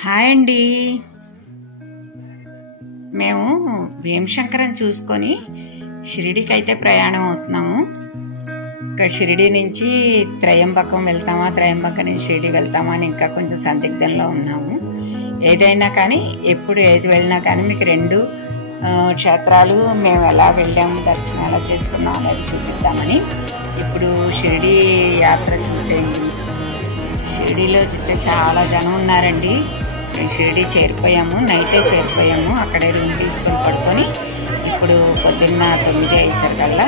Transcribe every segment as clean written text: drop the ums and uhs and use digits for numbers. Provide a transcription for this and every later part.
Hi అండి. మేము భీమశంకరం చూసుకొని షిరిడీకి అయితే ప్రయాణం అవుతున్నాము. ఇక్కడ షిరిడీ నుంచి త్రయంబకం వెళ్తామా, త్రయంబకం నుంచి షిరిడీ వెళ్తామా అని ఇంకా కొంచెం సందిగ్ధంలో ఉన్నాము. ఏదైనా కానీ ఎప్పుడు ఏది వెళ్ళినా కానీ మీకు రెండు క్షేత్రాలు మేము ఎలా వెళ్ళాము, దర్శనం ఎలా చేసుకున్నాం అనేది చూపిద్దామని ఇప్పుడు షిరిడీ యాత్ర చూసేయండి. షిరిడీలో చాలా జనం ఉన్నారండి. మేము షిరిడీ చేరిపోయాము, నైటే చేరిపోయాము. అక్కడే రూమ్ తీసుకొని పడుకొని ఇప్పుడు పొద్దున్న 9 అయ్యేసరికల్లా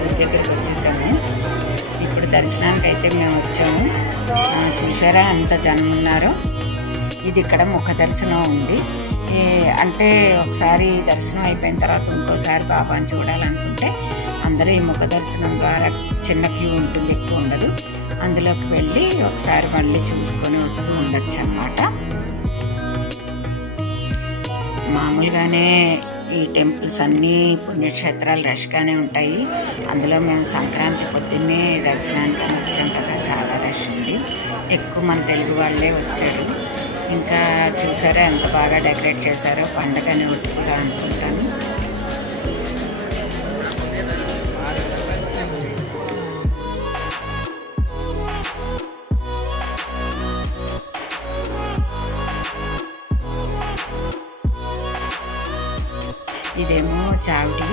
ఊరి దగ్గరికి వచ్చేసాము. ఇప్పుడు దర్శనానికి అయితే మేము వచ్చాము. చూసారా ఎంత జనం ఉన్నారో. ఇది ఇక్కడ ముఖ దర్శనం ఉంది. అంటే ఒకసారి దర్శనం అయిపోయిన తర్వాత ఇంకోసారి బాబాని చూడాలనుకుంటే అందరూ ఈ ముఖ దర్శనం ద్వారా చిన్న క్యూ ఉంటుంది, ఎక్కువ ఉండదు. అందులోకి వెళ్ళి ఒకసారి మళ్ళీ చూసుకొని వస్తూ ఉండొచ్చు అన్నమాట. మామూలుగానే ఈ టెంపుల్స్ అన్నీ పుణ్యక్షేత్రాలు రష్గానే ఉంటాయి. అందులో మేము సంక్రాంతి పొద్దున్నే దర్శనానికి వచ్చాం కదా, చాలా రష్ ఉంది. ఎక్కువ మన తెలుగు వాళ్ళే వచ్చారు. ఇంకా చూసారా ఎంత బాగా డెకరేట్ చేశారో, పండగని కూడా అనుకుంటాను. ఇదేమో చావిడి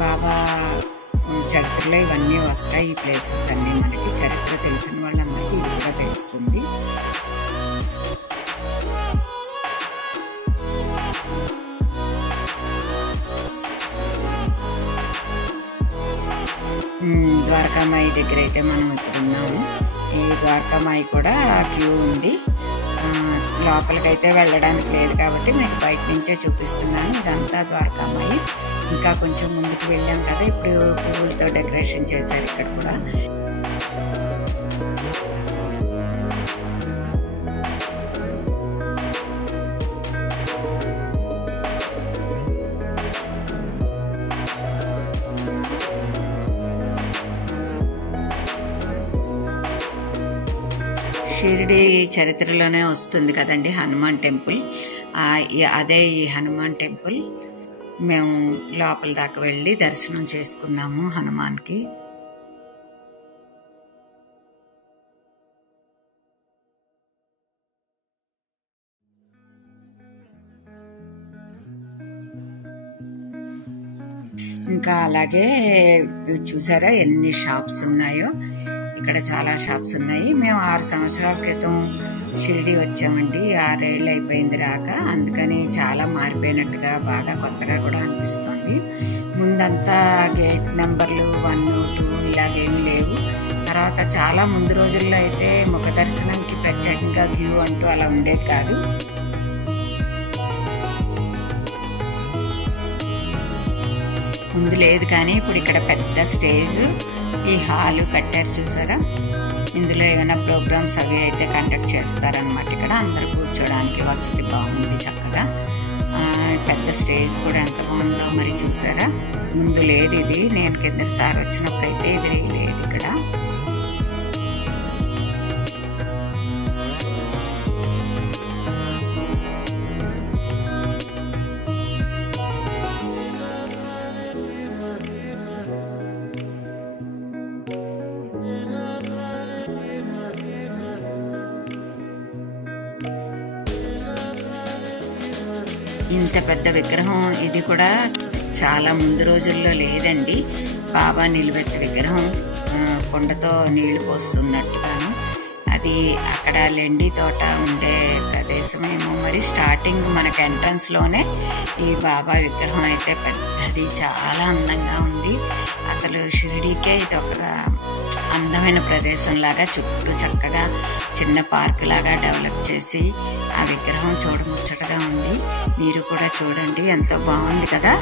బాబా చరిత్రలో ఇవన్నీ వస్తాయి. ఈ ప్లేసెస్ అన్నీ మనకి చరిత్ర తెలిసిన వాళ్ళందరికీ ఇది కూడా తెలుస్తుంది. ద్వారకామాయి దగ్గర అయితే మనం ఇప్పుడు ఉన్నాము. ఈ ద్వారకామాయి కూడా క్యూ ఉంది. లోపలికైతే వెళ్ళడానికి లేదు కాబట్టి మీకు బయట నుంచే చూపిస్తున్నాను. ఇదంతా ద్వారకామాయి. ఇంకా కొంచెం ముందుకు వెళ్ళాం కదా, ఇప్పుడు పువ్వులతో డెకరేషన్ చేశారు ఇక్కడ కూడా. షిరిడీ చరిత్రలోనే వస్తుంది కదండి హనుమాన్ టెంపుల్. అదే ఈ హనుమాన్ టెంపుల్. మేము లోపల దాకా వెళ్ళి దర్శనం చేసుకున్నాము హనుమాన్కి. ఇంకా అలాగే చూసారా ఎన్ని షాప్స్ ఉన్నాయో. ఇక్కడ చాలా షాప్స్ ఉన్నాయి. మేము 6 సంవత్సరాల క్రితం షిరిడీ వచ్చామండి. 6 ఏళ్ళు అయిపోయింది రాక. అందుకని చాలా మారిపోయినట్టుగా, బాగా కొత్తగా కూడా అనిపిస్తుంది. ముందంతా గేట్ నెంబర్లు 1, 2 ఇలాగేమి లేవు. తర్వాత చాలా ముందు రోజుల్లో అయితే ముఖ దర్శనంకి ప్రత్యేకంగా క్యూ అంటూ అలా ఉండేది కాదు. ముందు లేదు కానీ ఇప్పుడు ఇక్కడ పెద్ద స్టేజ్, ఈ హాలు కట్టారు చూసారా. ఇందులో ఏమైనా ప్రోగ్రామ్స్ అవి అయితే కండక్ట్ చేస్తారనమాట. ఇక్కడ అందరూ కూర్చోడానికి వసతి బాగుంది చక్కగా. పెద్ద స్టేజ్ కూడా ఎంత బాగుందో మరి చూసారా. ముందు లేదు ఇది. నేను కిందసారి వచ్చినప్పుడైతే ఇది లేదు ఇక్కడ. ఇంత పెద్ద విగ్రహం ఇది కూడా చాలా ముందు రోజుల్లో లేదండి. బాబా నిలువెత్తు విగ్రహం, కొండతో నీళ్లు పోస్తున్నట్టుగాను. అది అక్కడ లెండి తోట ఉండే ప్రదేశమేమో మరి. స్టార్టింగ్ మనకు ఎంట్రన్స్ లోనే ఈ బాబా విగ్రహం అయితే పెద్దది, చాలా అందంగా ఉంది. అసలు షిరిడీకే ఇది ఒక అందమైన ప్రదేశం లాగా, చుట్టూ చక్కగా చిన్న పార్క్ లాగా డెవలప్ చేసి ఆ విగ్రహం చూడముచ్చటగా ఉంది. మీరు కూడా చూడండి, ఎంతో బాగుంది కదా.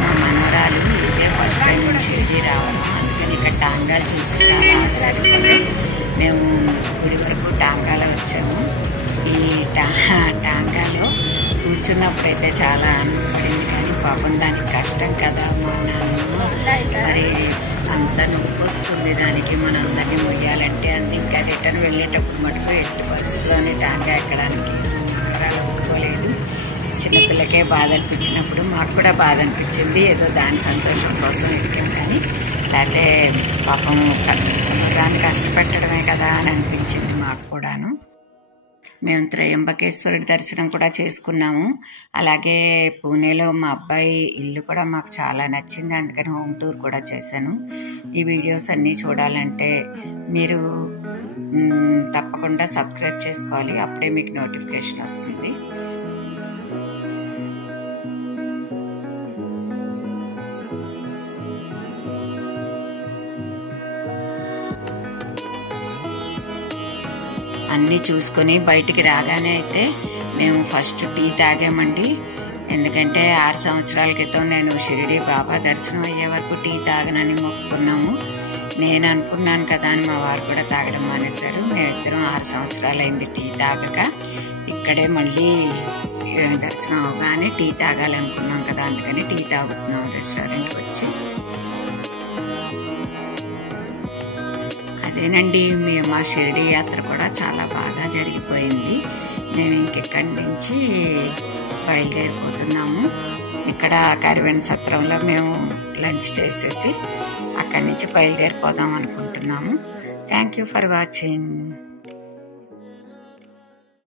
మా మనవరాలు ఇదే ఫస్ట్ టైం షిరిడీ రావడం, అందుకని ఇక్కడ టాంగాలు చూసి చాలా ఆశ్చర్యపోయింది. మేము గుడి వరకు టాంగాలో వచ్చాము. ఈ టాంగాలో కూర్చున్నప్పుడైతే చాలా ఆనందపడింది, కానీ పాపం దానికి కష్టం కదా, మా నాన్న మరి అంత నొప్పి వస్తుంది దానికి, మన అందరినీ మొయ్యాలంటే అంది. ఇంకా రిటర్న్ వెళ్ళేటప్పుడు మటుకు ఎట్టి పరిస్థితిలోనే టాంగా ఎక్కడానికి ఒప్పుకోలేదు. చిన్నపిల్లకే బాధ అనిపించినప్పుడు మాకు కూడా బాధ అనిపించింది, ఏదో దాని సంతోషం కోసం ఎక్కాం, కానీ లేకపోతే పాపం దాన్ని కష్టపెట్టడమే కదా అని అనిపించింది మాకు కూడాను. మేము త్రయంబకేశ్వరుడి దర్శనం కూడా చేసుకున్నాము. అలాగే పూణేలో మా అబ్బాయి ఇల్లు కూడా మాకు చాలా నచ్చింది, అందుకని హోమ్ టూర్ కూడా చేశాను. ఈ వీడియోస్ అన్నీ చూడాలంటే మీరు తప్పకుండా సబ్స్క్రైబ్ చేసుకోవాలి, అప్పుడే మీకు నోటిఫికేషన్ వస్తుంది. అన్నీ చూసుకొని బయటికి రాగానే అయితే మేము ఫస్ట్ టీ తాగామండి. ఎందుకంటే 6 సంవత్సరాల క్రితం నేను షిరిడి బాబా దర్శనం అయ్యే వరకు టీ తాగనని మొక్కుకున్నాము. నేను అనుకున్నాను కదా అని మా వారు కూడా తాగడం మానేశారు. మేమిద్దరం 6 సంవత్సరాలు అయింది టీ తాగక. ఇక్కడే మళ్ళీ దర్శనం అవగానే టీ తాగాలనుకున్నాం కదా, అందుకని టీ తాగుతున్నాం రెస్టారెంట్కి వచ్చి. అదేనండి, మా షిరిడి యాత్ర కూడా చాలా బాగా జరిగిపోయింది. మేము ఇంకెక్కడి నుంచి బయలుదేరిపోతున్నాము. ఇక్కడ కరివెన్ సత్రంలో మేము లంచ్ చేసేసి అక్కడి నుంచి బయలుదేరిపోదాం అనుకుంటున్నాము. Thank you for watching.